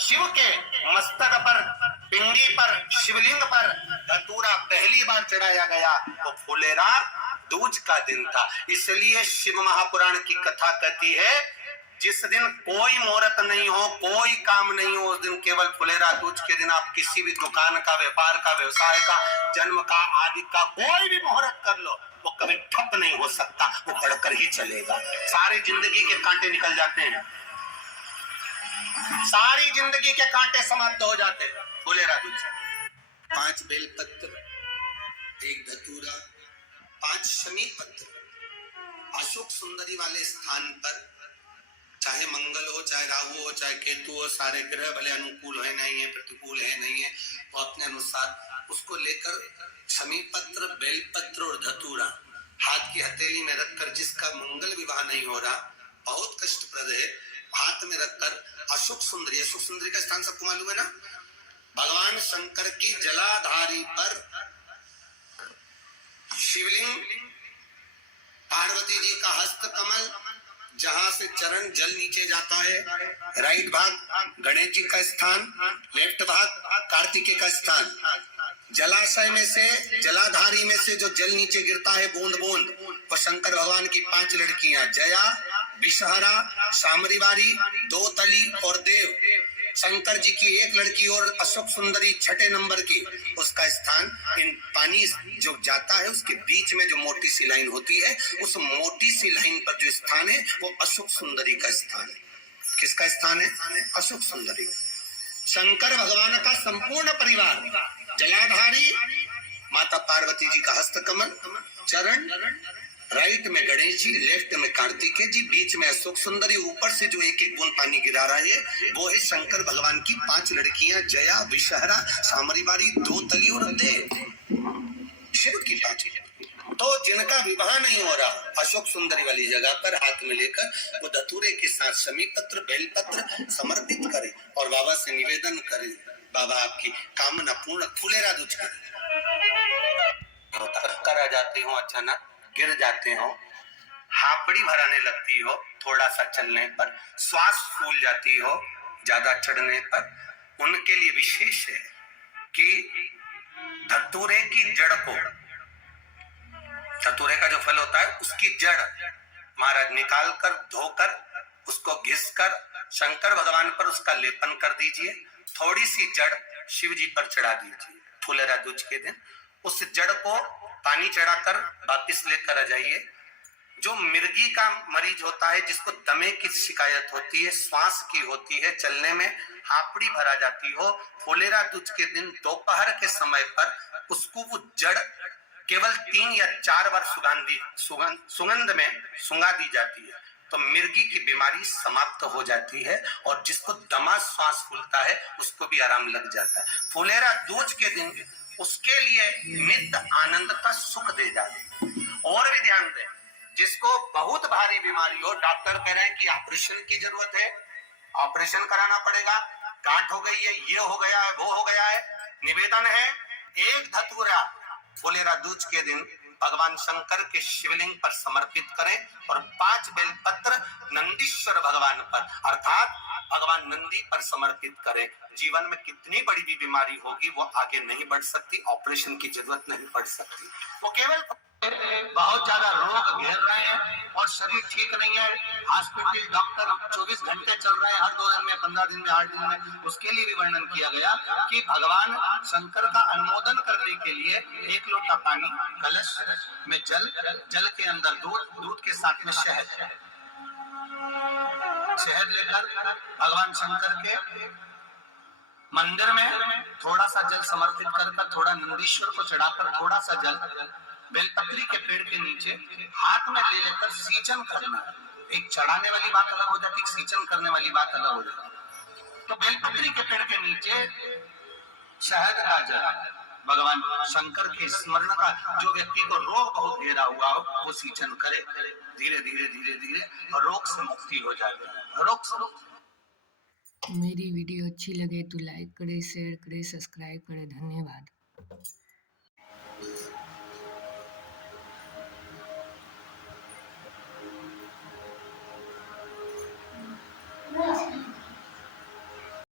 शिव के मस्तक पर, पिंडी पर, शिवलिंग पर धतूरा पहली बार चढ़ाया गया तो फुलेरा दूज का दिन था। इसलिए शिव महापुराण की कथा कहती है जिस दिन कोई मुहूर्त नहीं हो, कोई काम नहीं हो, उस दिन केवल फुलेरा दूज के दिन आप किसी भी दुकान का, व्यापार का, व्यवसाय का, जन्म का, आदि का कोई भी मुहूर्त कर लो, वो कभी ठप नहीं हो सकता, वो बढ़कर ही चलेगा। सारी जिंदगी के कांटे निकल जाते हैं, सारी जिंदगी के कांटे समाप्त हो जाते हैं फुलेरा दूज। 5 बेलपत्र, 1 धतूरा, 5 शमी पत्र अशोक सुंदरी वाले स्थान पर, चाहे मंगल हो, चाहे राहु हो, चाहे केतु हो, सारे ग्रह भले अनुकूल है नहीं है, प्रतिकूल है नहीं है, तो अपने अनुसार उसको लेकर शमी पत्र, बेलपत्र और धतूरा हाथ की हथेली में रखकर, जिसका मंगल विवाह नहीं हो रहा, बहुत कष्टप्रद है, हाथ में रखकर अशोक सुंदरी का स्थान सबको मालूम है ना, भगवान शंकर की जलाधारी पर शिवलिंग, पार्वती जी का हस्त कमल, जहां से चरण जल नीचे जाता है, राइट भाग गणेश जी का स्थान, लेफ्ट भाग कार्तिकेय का स्थान। जलाशय में से, जलाधारी में से जो जल नीचे गिरता है बूंद बूंद, वो शंकर भगवान की 5 लड़कियां, जया, विषहरा, सामरीवारी, दो तली और देव। शंकर जी की 1 लड़की और अशोक सुंदरी 6ठे नंबर की, उसका स्थान, इन पानी जो जाता है उसके बीच में जो मोटी सी लाइन होती है, उस मोटी सी लाइन पर जो स्थान है वो अशोक सुंदरी का स्थान है। किसका स्थान है? अशोक सुंदरी। शंकर भगवान का संपूर्ण परिवार, जलाधारी माता पार्वती जी का हस्तकमल, चरण, राइट में गणेश जी, लेफ्ट में कार्तिकेय जी, बीच में अशोक सुंदरी, ऊपर से जो 1-1 बूंद पानी गिरा रहा है वो है शंकर भगवान की 5 लड़कियां, जया, विषहरा, सामरीवारी, दो तली और देव। शिव की 5। तो जिनका विवाह नहीं हो रहा, अशोक सुंदरी वाली जगह पर हाथ में लेकर वो धतूरे के साथ शमी पत्र, बेलपत्र समर्पित करे और बाबा से निवेदन करे, बाबा आपकी कामना पूर्ण, फुलेरा दूज करा जाती हूँ, अचानक गिर जाते हो, हापड़ी भराने लगती हो, थोड़ा सा चलने पर श्वास फूल जाती हो, ज्यादा चढ़ने पर, उनके लिए विशेष है कि धतूरे की जड़ को, धतूरे का जो फल होता है उसकी जड़ महाराज निकाल कर, धोकर, उसको घिसकर शंकर भगवान पर उसका लेपन कर दीजिए, थोड़ी सी जड़ शिव जी पर चढ़ा दीजिए फुलेरा दूज के दिन। उस जड़ को पानी चढ़ाकर वापिस लेकर आ जाइए। जो मिर्गी का मरीज होता है, जिसको दमे की शिकायत होती है, श्वास की होती है, चलने में हापड़ी भरा जाती हो, फुलेरा दूज के दिन दोपहर के समय पर उसको वो जड़ केवल 3 या 4 बार सुगंध में सुंगा दी जाती है, तो मिर्गी की बीमारी समाप्त हो जाती है और जिसको दमा श्वास फूलता है उसको भी आराम लग जाता है। फुलेरा दूज के दिन उसके लिए नित्य आनंद का सुख दे जाते। और भी ध्यान दें, जिसको बहुत भारी बीमारी हो, डॉक्टर कह रहे हैं कि ऑपरेशन की जरूरत है, ऑपरेशन कराना पड़ेगा, गांठ हो गई है, ये हो गया है, वो हो गया है, निवेदन है 1 धतूरा फुलेरा दूज के दिन भगवान शंकर के शिवलिंग पर समर्पित करें और 5 बेलपत्र नंदीश्वर भगवान पर, अर्थात भगवान नंदी पर समर्पित करें। जीवन में कितनी बड़ी भी बीमारी होगी वो आगे नहीं बढ़ सकती, ऑपरेशन की जरूरत नहीं पड़ सकती। वो केवल बहुत ज्यादा रोग घेर रहे हैं और शरीर ठीक नहीं है, हॉस्पिटल डॉक्टर 24 घंटे चल रहे हैं, हर 2 दिन में, 15 दिन में, 8 दिन में, उसके लिए भी वर्णन किया गया कि भगवान शंकर का अनुमोदन करने के लिए 1 लोटा पानी, कलश में जल, जल के अंदर दूध, दूध के साथ में शहद लेकर भगवान शंकर के मंदिर में थोड़ा सा जल समर्पित कर, थोड़ा नंदीश्वर को चढ़ाकर, थोड़ा सा जल बेलपत्री के पेड़ के नीचे हाथ में ले लेकर सींचन करना। एक चढ़ाने वाली बात अलग हो जाती, सींचन करने वाली बात अलग हो जाती। तो बेलपत्री के पेड़ के नीचे शहद का जल, भगवान शंकर के स्मरण का, जो व्यक्ति को रोग बहुत घेरा हुआ हो वो सींचन करे, धीरे धीरे धीरे धीरे रोग से मुक्ति हो जाएगी। रोग से मेरी वीडियो अच्छी लगे तो लाइक करें, शेयर करें, सब्सक्राइब करें। धन्यवाद।